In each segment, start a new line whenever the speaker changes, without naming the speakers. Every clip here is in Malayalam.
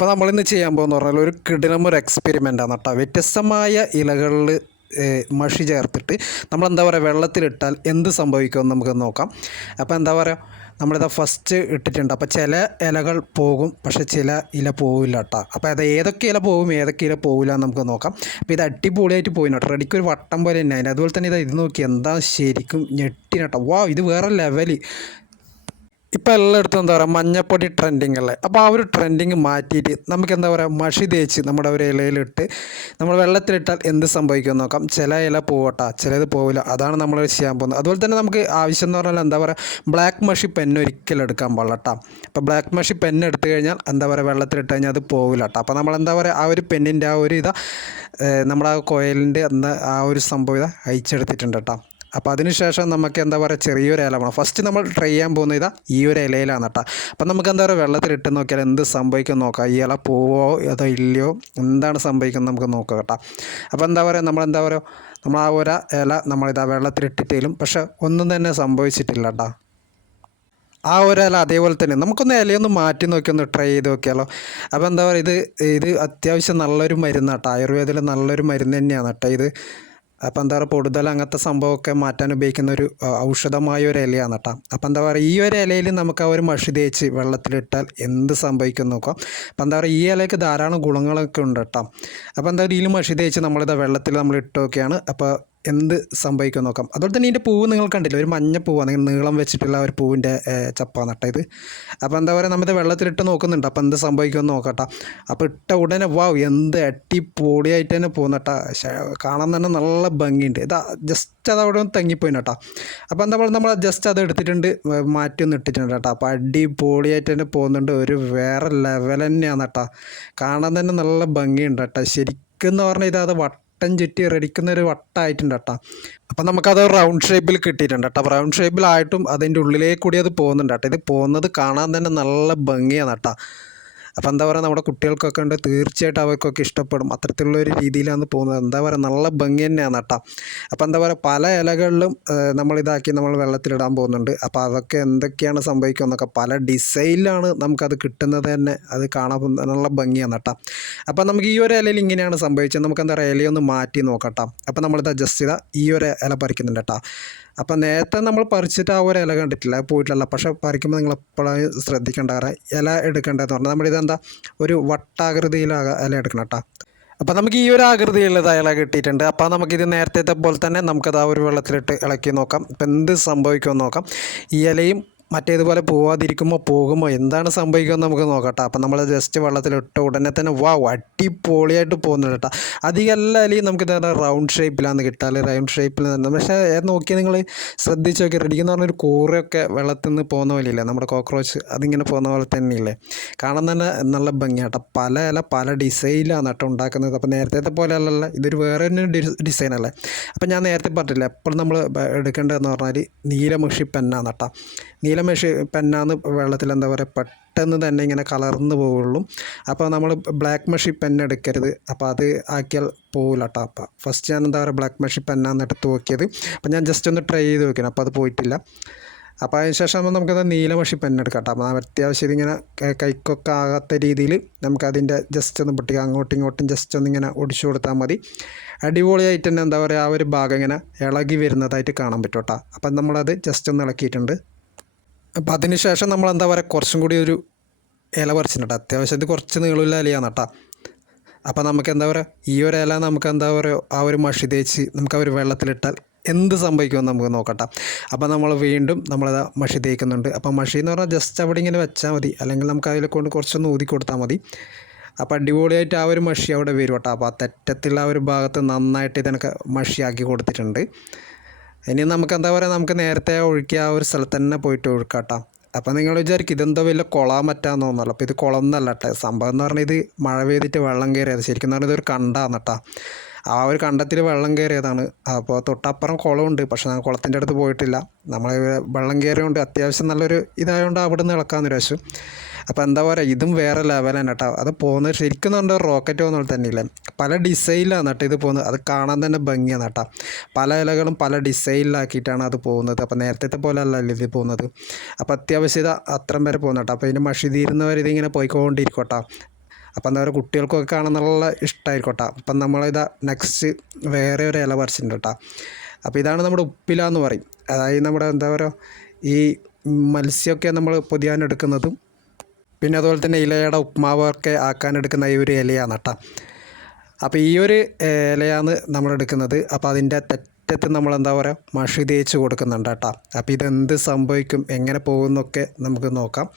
അപ്പോൾ നമ്മൾ നമ്മളിന്ന് ചെയ്യാൻ പോകുന്ന പറഞ്ഞാൽ ഒരു കിടിലം ഒരു എക്സ്പെരിമെന്റ് ആണ് കേട്ടോ വ്യത്യസ്തമായ ഇലകളിൽ മഷി ചേർത്തിട്ട് നമ്മൾ നമ്മളെന്താ പറയുക വെള്ളത്തിലിട്ടാൽ എന്ത് സംഭവിക്കുമെന്ന് നമുക്ക് നോക്കാം. അപ്പോൾ എന്താ പറയുക നമ്മളിതാ ഫസ്റ്റ് ഇട്ടിട്ടുണ്ട്. അപ്പോൾ ചില ഇലകൾ പോകും പക്ഷേ ചില ഇല പോവില്ല കേട്ടോ അപ്പോൾ അത് ഏതൊക്കെ ഇല പോകും ഏതൊക്കെ ഇല പോവില്ല എന്ന് നമുക്ക് നോക്കാം. അപ്പോൾ ഇത് അടിപൊളിയായിട്ട് പോയി കേട്ടോ റെഡിക്ക് ഒരു വട്ടം പോലെ തന്നെ അതിന് അതുപോലെ തന്നെ ഇതാ ഇത് നോക്കി എന്താ ശരിക്കും ഞെട്ടിന് കേട്ടോ വാ ഇത് വേറെ ലെവൽ ഇപ്പോൾ എല്ലായിടത്തും എന്താ പറയുക മഞ്ഞപ്പൊടി ട്രെൻഡിങ് അല്ലേ? അപ്പോൾ ആ ഒരു ട്രെൻഡിങ് മാറ്റിയിട്ട് നമുക്ക് എന്താ പറയുക മഷി തേച്ച് നമ്മുടെ ഒരു ഇലയിലിട്ട് നമ്മൾ വെള്ളത്തിലിട്ടാൽ എന്ത് സംഭവിക്കുമെന്ന് നോക്കാം. ചില ഇല പോവട്ടാ ചിലത് പോവില്ല. അതാണ് നമ്മൾ ചെയ്യാൻ പോകുന്നത്. അതുപോലെ തന്നെ നമുക്ക് ആവശ്യം എന്ന് പറഞ്ഞാൽ എന്താ പറയുക ബ്ലാക്ക് മഷി പെൻ ഒരിക്കലും എടുക്കാൻ പാടില്ല അപ്പോൾ ബ്ലാക്ക് മഷി പെൻ എടുത്തു കഴിഞ്ഞാൽ എന്താ പറയുക വെള്ളത്തിലിട്ട് കഴിഞ്ഞാൽ അത് പോവില്ല കേട്ടോ. അപ്പോൾ നമ്മൾ എന്താ പറയുക ആ ഒരു പെന്നിന്റെ ആ ഒരു ഇതാ നമ്മുടെ ആ കോയലിന്റെ എന്താ ആ ഒരു സംഭവം ഇതാ അയച്ചെടുത്തിട്ടുണ്ട് കേട്ടോ. അപ്പോൾ അതിനുശേഷം നമുക്ക് എന്താ പറയുക ചെറിയൊരു ഇല വേണം. ഫസ്റ്റ് നമ്മൾ ട്രൈ ചെയ്യാൻ പോകുന്ന ഇതാ ഈ ഒരു ഇലയിലാണ് കേട്ടോ. അപ്പം നമുക്ക് എന്താ പറയുക വെള്ളത്തിലിട്ട് നോക്കിയാൽ എന്ത് സംഭവിക്കും നോക്കാം. ഈ ഇല പോവോ അതോ ഇല്ലയോ എന്താണ് സംഭവിക്കുന്നത് നമുക്ക് നോക്കാം കേട്ടോ. അപ്പോൾ എന്താ പറയുക നമ്മൾ എന്താ പറയുക നമ്മൾ ആ ഒരു ഇല നമ്മളിതാ വെള്ളത്തിലിട്ടിട്ടേലും പക്ഷെ ഒന്നും തന്നെ സംഭവിച്ചിട്ടില്ല കേട്ടോ. ആ ഒരു ഇല അതേപോലെ തന്നെ നമുക്കൊന്ന് ഇലയൊന്ന് മാറ്റി നോക്കി ഒന്ന് ട്രൈ ചെയ്ത് നോക്കിയാലോ. അപ്പോൾ എന്താ പറയുക ഇത് ഇത് അത്യാവശ്യം നല്ലൊരു മരുന്നാട്ടോ ആയുർവേദത്തിൽ നല്ലൊരു മരുന്ന് തന്നെയാണ് കേട്ടോ ഇത്. അപ്പോൾ എന്താ പറയുക പൊടുതൽ അങ്ങനത്തെ സംഭവമൊക്കെ മാറ്റാൻ ഉപയോഗിക്കുന്ന ഒരു ഔഷധമായ ഒരു ഇലയാണ് കേട്ടോ. അപ്പോൾ എന്താ പറയുക ഈ ഒരു ഇലയിൽ നമുക്ക് ആ ഒരു മഷി തേച്ച് വെള്ളത്തിലിട്ടാൽ എന്ത് സംഭവിക്കും നോക്കാം. അപ്പോൾ എന്താ പറയുക ഈ ഇലയ്ക്ക് ധാരാളം ഗുണങ്ങളൊക്കെ ഉണ്ട് കേട്ടോ. അപ്പോൾ എന്താ പറയുക ഇതിൽ മഷി തേച്ച് നമ്മളിത് വെള്ളത്തിൽ നമ്മൾ ഇട്ട് നോക്കിയാണ്. അപ്പോൾ എന്ത് സംഭവിക്കും നോക്കാം. അതുപോലെ തന്നെ ഇതിന്റെ പൂവ് നിങ്ങൾ കണ്ടില്ല? ഒരു മഞ്ഞ പൂവാണ്. നീളം വെച്ചിട്ടുള്ള ഒരു പൂവിന്റെ ചപ്പ കേട്ടോ ഇത്. അപ്പോൾ എന്താ പറയുക നമ്മളിത് വെള്ളത്തിലിട്ട് നോക്കുന്നുണ്ട്. അപ്പോൾ എന്ത് സംഭവിക്കുമെന്ന് നോക്കട്ടെ. അപ്പോൾ ഇട്ട ഉടനെ വാവ് എന്ത് അടിപൊളിയായിട്ട് തന്നെ പോകുന്നട്ടാ കാണാൻ തന്നെ നല്ല ഭംഗിയുണ്ട്. ഇതാ ജസ്റ്റ് അത് അവിടെ ഒന്ന് തങ്ങിപ്പോയി കേട്ടോ. അപ്പോൾ എന്താ പറയുക നമ്മൾ ജസ്റ്റ് അത് എടുത്തിട്ടുണ്ട്. മാറ്റി ഒന്ന് ഇട്ടിട്ടുണ്ട് കേട്ടോ. അപ്പോൾ അടിപൊളിയായിട്ട് തന്നെ പോകുന്നുണ്ട്. ഒരു വേറെ ലെവൽ തന്നെയാണ് കേട്ടോ. കാണാൻ തന്നെ നല്ല ഭംഗിയുണ്ട് കേട്ടോ. ശരിക്കും എന്ന് പറഞ്ഞാൽ ഇത് അത് വട്ടം ചുറ്റി റെഡിക്കുന്ന ഒരു വട്ടമായിട്ടുണ്ട് കേട്ടോ. അപ്പം നമുക്കത് റൗണ്ട് ഷേപ്പിൽ കിട്ടിയിട്ടുണ്ട് കേട്ടോ. റൗണ്ട് ഷേപ്പിലായിട്ടും അതിന്റെ ഉള്ളിലേക്ക് കൂടി അത് പോകുന്നുണ്ട് കേട്ടോ. ഇത് പോകുന്നത് കാണാൻ തന്നെ നല്ല ഭംഗിയാണ് കേട്ടോ. അപ്പോൾ എന്താ പറയുക നമ്മുടെ കുട്ടികൾക്കൊക്കെ ഉണ്ട് തീർച്ചയായിട്ടും അവർക്കൊക്കെ ഇഷ്ടപ്പെടും. അത്തരത്തിലുള്ള ഒരു രീതിയിലാണ് പോകുന്നത്. എന്താ പറയുക നല്ല ഭംഗി തന്നെയാണ് നട്ടാ അപ്പോൾ എന്താ പറയുക പല ഇലകളിലും നമ്മളിതാക്കി നമ്മൾ വെള്ളത്തിലിടാൻ പോകുന്നുണ്ട്. അപ്പോൾ അതൊക്കെ എന്തൊക്കെയാണ് സംഭവിക്കുക എന്നൊക്കെ പല ഡിസൈനിലാണ് നമുക്കത് കിട്ടുന്നത് തന്നെ. അത് കാണാൻ നല്ല ഭംഗിയാണ് കേട്ടോ. അപ്പോൾ നമുക്ക് ഈ ഒരു ഇലയിൽ ഇങ്ങനെയാണ് സംഭവിച്ചത്. നമുക്ക് എന്താ പറയുക ഇലയൊന്ന് മാറ്റി നോക്കട്ടോ അപ്പോൾ നമ്മളിത് അഡ്ജസ്റ്റ് ചെയ്താൽ ഈ ഒരു ഇല പറിക്കുന്നുണ്ട് കേട്ടോ. അപ്പം നേരത്തെ നമ്മൾ പറിച്ചിട്ട് ആ ഒരു ഇല കണ്ടിട്ടില്ല പോയിട്ടില്ല പക്ഷേ പറിക്കുമ്പോൾ നിങ്ങൾ എപ്പോഴും ശ്രദ്ധിക്കേണ്ട കാരണം ഇല എടുക്കേണ്ടതെന്ന് പറഞ്ഞാൽ നമ്മളിതെന്താ ഒരു വട്ടാകൃതിയിലാക ഇല എടുക്കണം കേട്ടോ അപ്പോൾ നമുക്ക് ഈ ഒരു ആകൃതിയുള്ള ഇല കിട്ടിയിട്ടുണ്ട്. അപ്പോൾ നമുക്കിത് നേരത്തെ പോലെ തന്നെ നമുക്കത് ആ ഒരു വെള്ളത്തിലിട്ട് ഇളക്കി നോക്കാം. ഇപ്പം എന്ത് സംഭവിക്കുമെന്ന് നോക്കാം. ഈ ഇലയും മറ്റേതുപോലെ പോവാതിരിക്കുമ്പോൾ പോകുമ്പോൾ എന്താണ് സംഭവിക്കുന്നത് നമുക്ക് നോക്കട്ടെ. അപ്പം നമ്മൾ ജസ്റ്റ് വെള്ളത്തിലിട്ട ഉടനെ തന്നെ വാ അടിപൊളിയായിട്ട് പോകുന്നുണ്ട് കേട്ടോ. അധികം എല്ലാ അല്ലെങ്കിൽ നമുക്ക് ഇതാ റൗണ്ട് ഷേപ്പിലാണ് കിട്ടുക റൗണ്ട് ഷേപ്പിൽ തന്നെ. പക്ഷേ നോക്കി നിങ്ങൾ ശ്രദ്ധിച്ച് നോക്കി റെഡിക്ക് എന്ന് പറഞ്ഞൊരു കൂറയൊക്കെ വെള്ളത്തിൽ നിന്ന് പോകുന്ന പോലെയില്ലേ? നമ്മുടെ കോക്രോച്ച് അതിങ്ങനെ പോകുന്ന പോലെ തന്നെയില്ലേ? കാണാൻ തന്നെ നല്ല ഭംഗിയാട്ടോ പല ഇല പല ഡിസൈനിലാണ് കേട്ടോ ഉണ്ടാക്കുന്നത്. അപ്പോൾ നേരത്തെ പോലെ അല്ലല്ല ഇതൊരു വേറെ തന്നെ ഡിസൈൻ അല്ലേ? അപ്പം ഞാൻ നേരത്തെ പറഞ്ഞില്ല എപ്പോഴും നമ്മൾ എടുക്കേണ്ടതെന്ന് പറഞ്ഞാൽ നീലമുഷി പെന്നാണ് കേട്ടോ. നീലമുഷി പെന്നാന്ന് വെള്ളത്തിൽ എന്താ പറയുക പെട്ടെന്ന് തന്നെ ഇങ്ങനെ കളർന്ന് പോവുള്ളൂ. അപ്പോൾ നമ്മൾ ബ്ലാക്ക് മെഷീൻ പെൻ എടുക്കരുത്. അപ്പോൾ അത് ആക്കിയാൽ പോകില്ല ടാപ്പ ഫസ്റ്റ് ഞാൻ എന്താ പറയുക ബ്ലാക്ക് മെഷീൻ പെന്നാന്ന് എടുത്ത് നോക്കിയത്. അപ്പോൾ ഞാൻ ജസ്റ്റ് ഒന്ന് ട്രൈ ചെയ്ത് നോക്കിയാണ് അപ്പോൾ അത് പോയിട്ടില്ല. അപ്പോൾ അതിന് ശേഷം നമുക്കത് പെൻ എടുക്കാം കേട്ടോ അപ്പോൾ അത്യാവശ്യം ഇതിങ്ങനെ കൈക്കൊക്കെ ആകാത്ത രീതിയിൽ നമുക്കതിന്റെ ജസ്റ്റ് ഒന്ന് പൊട്ടിക്കുക അങ്ങോട്ടും ഇങ്ങോട്ടും ജസ്റ്റ് ഒന്ന് ഇങ്ങനെ ഒടിച്ചു കൊടുത്താൽ മതി. അടിപൊളിയായിട്ട് തന്നെ എന്താ പറയുക ആ ഒരു ഭാഗം ഇങ്ങനെ ഇളകി വരുന്നതായിട്ട് കാണാൻ പറ്റും കേട്ടോ അപ്പം നമ്മളത് ജസ്റ്റ് ഒന്ന് ഇളക്കിയിട്ടുണ്ട്. അപ്പോൾ അതിന് ശേഷം നമ്മൾ എന്താ പറയുക കുറച്ചും കൂടി ഒരു ഇല പറിച്ചിട്ടുണ്ട്. അത്യാവശ്യം ഇത് കുറച്ച് നീളമുള്ള ഇലയാണ് കേട്ടോ അപ്പോൾ നമുക്ക് എന്താ പറയുക ഈ ഒരു ഇല നമുക്ക് എന്താ പറയുക ആ ഒരു മഷി തേച്ച് നമുക്ക് ആ ഒരു വെള്ളത്തിലിട്ടാൽ എന്ത് സംഭവിക്കുമെന്ന് നമുക്ക് നോക്കട്ടെ അപ്പോൾ നമ്മൾ വീണ്ടും നമ്മളത് മഷി തേക്കുന്നുണ്ട്. അപ്പോൾ മഷി എന്ന് പറഞ്ഞാൽ ജസ്റ്റ് അവിടെ ഇങ്ങനെ വെച്ചാൽ മതി. അല്ലെങ്കിൽ നമുക്ക് അതിൽ കൊണ്ട് കുറച്ചൊന്ന് ഊതി കൊടുത്താൽ മതി. അപ്പോൾ അടിപൊളിയായിട്ട് ആ ഒരു മഷി അവിടെ വരും കേട്ടോ അപ്പോൾ ആ തെറ്റത്തുള്ള ആ ഒരു ഭാഗത്ത് നന്നായിട്ട് ഇതിനൊക്കെ മഷിയാക്കി കൊടുത്തിട്ടുണ്ട്. ഇനി നമുക്ക് എന്താ പറയുക നമുക്ക് നേരത്തെ ഒഴുക്കിയ ആ ഒരു സ്ഥലത്ത് തന്നെ പോയിട്ട് ഒഴുക്കാട്ടാം. അപ്പോൾ നിങ്ങൾ വിചാരിക്കും ഇതെന്തോ വലിയ കുളാൻ പറ്റാന്ന് തോന്നുന്നല്ലോ അപ്പോൾ ഇത് കുളം എന്നല്ല കേട്ടോ സംഭവം എന്ന് പറഞ്ഞാൽ ഇത് മഴ പെയ്തിട്ട് വെള്ളം കയറിയത് ശരിക്കും പറഞ്ഞാൽ ഇതൊരു കണ്ടാന്ന് കേട്ടോ ആ ഒരു കണ്ടത്തിൽ വെള്ളം കയറിയതാണ് അപ്പോൾ തൊട്ടപ്പുറം കുളമുണ്ട് പക്ഷെ ഞാൻ കുളത്തിന്റെ അടുത്ത് പോയിട്ടില്ല. നമ്മൾ വെള്ളം കയറിയതുകൊണ്ട് അത്യാവശ്യം നല്ലൊരു ഇതായതുകൊണ്ട് അവിടെ നിന്ന് ഇളക്കാമെന്ന് വിചാരിച്ചു. അപ്പോൾ എന്താ പറയുക ഇതും വേറെ ലെവലാണ് കേട്ടോ അത് പോകുന്നത് ശരിക്കും പറഞ്ഞാൽ റോക്കറ്റ് പോകുന്ന പോലെ തന്നെയില്ലേ? പല ഡിസൈനിലാണ് കേട്ടോ ഇത് പോകുന്നത്. അത് കാണാൻ തന്നെ ഭംഗിയാണ് കേട്ടോ പല ഇലകളും പല ഡിസൈനിലാക്കിയിട്ടാണ് അത് പോകുന്നത്. അപ്പോൾ നേരത്തെ പോലെ അല്ലല്ലോ ഇത് പോകുന്നത്. അപ്പോൾ അത്യാവശ്യം ഇത് അത്രയും വരെ പോകുന്ന കേട്ടോ അപ്പോൾ ഇതിന്റെ മഷി തീരുന്നവരെ ഇതിങ്ങനെ പോയിക്കൊണ്ടിരിക്കും കേട്ടോ അപ്പം എന്താ പറയുക കുട്ടികൾക്കൊക്കെ കാണാനുള്ള ഇഷ്ടമായിരിക്കോട്ടെ അപ്പം നമ്മളിതാ നെക്സ്റ്റ് വേറെ ഒരു ഇല പറിച്ചിട്ടുണ്ട് കേട്ടോ അപ്പോൾ ഇതാണ് നമ്മുടെ ഉപ്പില എന്ന് പറയും. അതായത് നമ്മുടെ എന്താ പറയുക ഈ മത്സ്യമൊക്കെ നമ്മൾ പൊതിയാൻ എടുക്കുന്നതും പിന്നെ അതുപോലെ തന്നെ ഇലയുടെ ഉപ്മാവൊക്കെ ആക്കാൻ എടുക്കുന്ന ഈ ഒരു ഇലയാണ് കേട്ടോ അപ്പോൾ ഈ ഒരു ഇലയാണ് നമ്മളെടുക്കുന്നത് അപ്പോൾ അതിന്റെ തെറ്റത്ത് നമ്മൾ എന്താ പറയുക മഷി തേച്ച് കൊടുക്കുന്നുണ്ട് കേട്ടോ അപ്പോൾ ഇതെന്ത് സംഭവിക്കും എങ്ങനെ പോകുന്നൊക്കെ നമുക്ക് നോക്കാം.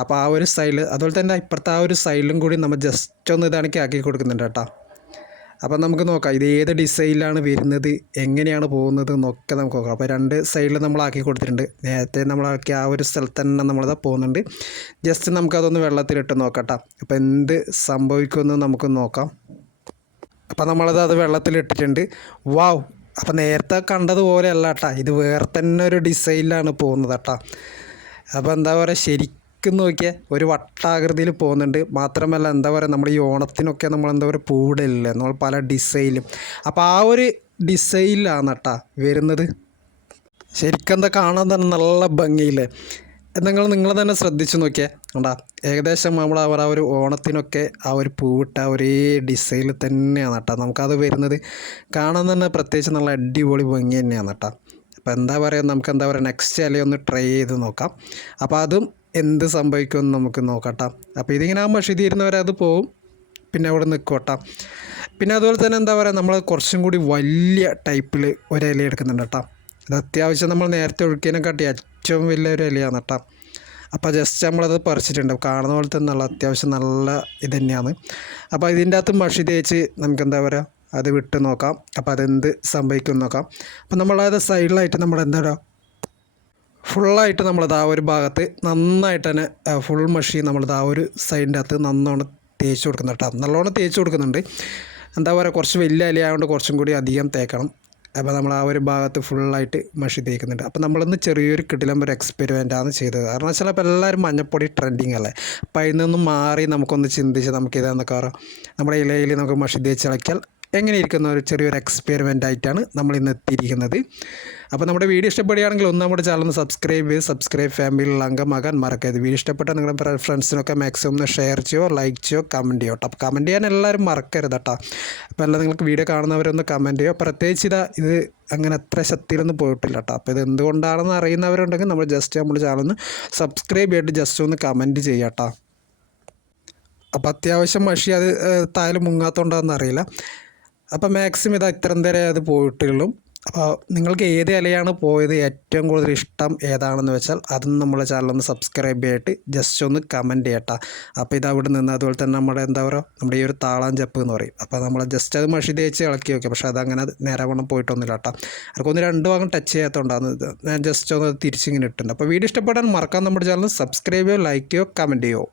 അപ്പോൾ ആ ഒരു സൈഡിൽ അതുപോലെ തന്നെ ഇപ്പുറത്തെ ആ ഒരു സൈഡിലും കൂടി നമ്മൾ ജസ്റ്റ് ഒന്ന് ഇതാണെങ്കിൽ ആക്കി കൊടുക്കുന്നുണ്ട് കേട്ടോ അപ്പോൾ നമുക്ക് നോക്കാം ഇത് ഏത് ഡിസൈനിലാണ് വരുന്നത് എങ്ങനെയാണ് പോകുന്നത് എന്നൊക്കെ നമുക്ക് നോക്കാം. അപ്പോൾ രണ്ട് സൈഡിൽ നമ്മൾ ആക്കി കൊടുത്തിട്ടുണ്ട്. നേരത്തെ നമ്മളാക്കി ആ ഒരു സ്ഥലത്ത് തന്നെ നമ്മളത് പോകുന്നുണ്ട്. ജസ്റ്റ് നമുക്കതൊന്ന് വെള്ളത്തിലിട്ട് നോക്കട്ടോ. അപ്പോൾ എന്ത് സംഭവിക്കുമെന്ന് നമുക്ക് നോക്കാം. അപ്പോൾ നമ്മളത് അത് വെള്ളത്തിലിട്ടിട്ടുണ്ട്. വാവ് അപ്പോൾ നേരത്തെ കണ്ടതുപോലെ അല്ല കേട്ടാ ഇത് വേറെ തന്നെ ഒരു ഡിസൈനിലാണ് പോകുന്നത് കേട്ടാ അപ്പോൾ എന്താ പറയുക ശരിക്കും നോക്കിയാൽ ഒരു വട്ടാകൃതിയിൽ പോകുന്നുണ്ട്. മാത്രമല്ല എന്താ പറയുക നമ്മൾ ഈ ഓണത്തിനൊക്കെ നമ്മൾ എന്താ പറയുക പൂവിടലില്ലേ? നമ്മൾ പല ഡിസൈനിലും അപ്പോൾ ആ ഒരു ഡിസൈനിലാണ് കേട്ടാ വരുന്നത്. ശരിക്കും എന്താ കാണാൻ തന്നെ നല്ല ഭംഗിയില്ലേ? നിങ്ങൾ നിങ്ങൾ തന്നെ ശ്രദ്ധിച്ചു നോക്കിയേ. ഉണ്ടാ ഏകദേശം നമ്മൾ അവർ ആ ഒരു ഓണത്തിനൊക്കെ ആ ഒരു പൂവിട്ട ഒരേ ഡിസൈനിൽ തന്നെയാണ് കേട്ടോ നമുക്കത് വരുന്നത്. കാണാൻ തന്നെ പ്രത്യേകിച്ച് നല്ല അടിപൊളി ഭംഗി തന്നെയാണ് കേട്ടോ അപ്പോൾ എന്താ പറയുക നമുക്ക് എന്താ പറയുക നെക്സ്റ്റ് അല്ലെങ്കിൽ ഒന്ന് ട്രൈ ചെയ്ത് നോക്കാം. അപ്പോൾ അതും എന്ത് സംഭവിക്കുമെന്ന് നമുക്ക് നോക്കട്ടാം. അപ്പോൾ ഇതിങ്ങനെ ആ മഷി തീരുന്നവരെ അത് പോവും. പിന്നെ അവിടെ നിൽക്കോട്ടാ പിന്നെ അതുപോലെ തന്നെ എന്താ പറയുക നമ്മൾ കുറച്ചും കൂടി വലിയ ടൈപ്പിൽ ഒരു ഇല എടുക്കുന്നുണ്ട് കേട്ടോ അത് അത്യാവശ്യം നമ്മൾ നേരത്തെ ഒഴുക്കിയതിനെക്കാട്ടി ഏറ്റവും വലിയ ഒരു ഇലയാണ് കേട്ടോ അപ്പോൾ ജസ്റ്റ് നമ്മളത് പറിച്ചിട്ടുണ്ട്. കാണുന്ന പോലെ തന്നെ നല്ല അത്യാവശ്യം നല്ല ഇത് തന്നെയാണ്. അപ്പോൾ ഇതിന്റെ അകത്ത് മഷി തേച്ച് നമുക്ക് എന്താ പറയുക അത് വിട്ട് നോക്കാം. അപ്പോൾ അതെന്ത് സംഭവിക്കും നോക്കാം. അപ്പോൾ നമ്മളത് സൈഡിലായിട്ട് നമ്മൾ എന്താ പറയുക ഫുള്ളായിട്ട് നമ്മളത് ആ ഒരു ഭാഗത്ത് നന്നായിട്ട് തന്നെ ഫുൾ മഷി നമ്മളത് ആ ഒരു സൈഡിന്റെ അകത്ത് നന്നോണം തേച്ച് കൊടുക്കുന്നുണ്ട് കേട്ടോ. നല്ലോണം തേച്ച് കൊടുക്കുന്നുണ്ട്. എന്താ പറയുക കുറച്ച് വലിയ ഇലയായതുകൊണ്ട് കുറച്ചും കൂടി അധികം തേക്കണം. അപ്പോൾ നമ്മൾ ആ ഒരു ഭാഗത്ത് ഫുള്ളായിട്ട് മഷി തേക്കുന്നുണ്ട്. അപ്പോൾ നമ്മളൊന്ന് ചെറിയൊരു കിടിലം ഒരു എക്സ്പെരിമെന്റാണ് ചെയ്തത്. കാരണം വെച്ചാൽ അപ്പോൾ എല്ലാവരും മഞ്ഞപ്പൊടി ട്രെൻഡിങ് അല്ലേ? അപ്പോൾ അതിൽ നിന്നും മാറി നമുക്കൊന്ന് ചിന്തിച്ച് നമുക്ക് ഇതെന്നൊക്കെ പറയാം? നമ്മുടെ ഇലയിൽ നമുക്ക് മഷി തേച്ച് ഇളക്കിയാൽ എങ്ങനെ ഇരിക്കുന്ന ഒരു ചെറിയൊരു എക്സ്പെരിമെന്റ് ആയിട്ടാണ് നമ്മൾ ഇന്ന് എത്തിയിരിക്കുന്നത്. അപ്പോൾ നമ്മുടെ വീഡിയോ ഇഷ്ടപ്പെടുകയാണെങ്കിൽ ഒന്ന് നമ്മുടെ ചാനൽ ഒന്ന് സബ്സ്ക്രൈബ് ചെയ്ത് സബ്സ്ക്രൈബ് ഫാമിലിയിൽ അംഗമാകാൻ മറക്കരുത്. വീഡിയോ ഇഷ്ടപ്പെട്ട നിങ്ങളുടെ ഫ്രണ്ട്സിനൊക്കെ മാക്സിമം ഒന്ന് ഷെയർ ചെയ്യോ ലൈക്ക് ചെയ്യോ കമന്റ് ചെയ്യോ അപ്പോൾ കമന്റ് ചെയ്യാൻ എല്ലാവരും മറക്കരുത് കേട്ടോ. അപ്പോൾ എല്ലാം നിങ്ങൾക്ക് വീഡിയോ കാണുന്നവരൊന്ന് കമന്റ് ചെയ്യോ. പ്രത്യേകിച്ച് ഇതാ ഇത് അങ്ങനെ അത്ര ശക്തിയിലൊന്നും പോയിട്ടില്ല കേട്ടോ. അപ്പോൾ ഇത് എന്തുകൊണ്ടാണെന്ന് അറിയുന്നവരുണ്ടെങ്കിൽ നമ്മൾ ജസ്റ്റ് നമ്മുടെ ചാനൽ ഒന്ന് സബ്സ്ക്രൈബ് ചെയ്തിട്ട് ജസ്റ്റ് ഒന്ന് കമന്റ് ചെയ്യാം കേട്ടോ. അപ്പോൾ അത്യാവശ്യം മഷി അത് താഴെ മുങ്ങാത്തതുകൊണ്ടാണെന്ന് അറിയില്ല. അപ്പോൾ മാക്സിമം ഇത് ഇത്രയും വരെ അത് പോയിട്ടുള്ളൂ. അപ്പോൾ നിങ്ങൾക്ക് ഏത് ഇലയാണ് പോയത് ഏറ്റവും കൂടുതൽ ഇഷ്ടം ഏതാണെന്ന് വെച്ചാൽ അതും നമ്മുടെ ചാനലൊന്ന് സബ്സ്ക്രൈബ് ചെയ്തിട്ട് ജസ്റ്റ് ഒന്ന് കമന്റ് ചെയ്യട്ടാ. അപ്പോൾ ഇത് അവിടെ നിന്ന് അതുപോലെ തന്നെ നമ്മുടെ എന്താ പറയുക നമ്മുടെ ഈ ഒരു താളം ചപ്പ് എന്ന് പറയും. അപ്പോൾ നമ്മൾ ജസ്റ്റ് അത് മഷി തേച്ച് ഇളക്കി നോക്കി പക്ഷേ അതങ്ങനെ നേരവണ്ണം പോയിട്ടൊന്നുമില്ല കേട്ടോ. അവർക്കൊന്ന് രണ്ട് ഭാഗം ടച്ച് ചെയ്യാത്തതുകൊണ്ടാണ് ഞാൻ ജസ്റ്റ് ഒന്ന് തിരിച്ചിങ്ങനെ ഇട്ടുണ്ട് അപ്പോൾ വീഡിയോ ഇഷ്ടപ്പെടാൻ മറക്കാൻ നമ്മുടെ ചാനൽ സബ്സ്ക്രൈബ് ചെയ്യുക ലൈക്ക് ചെയ്യുക കമന്റ് ചെയ്യുമോ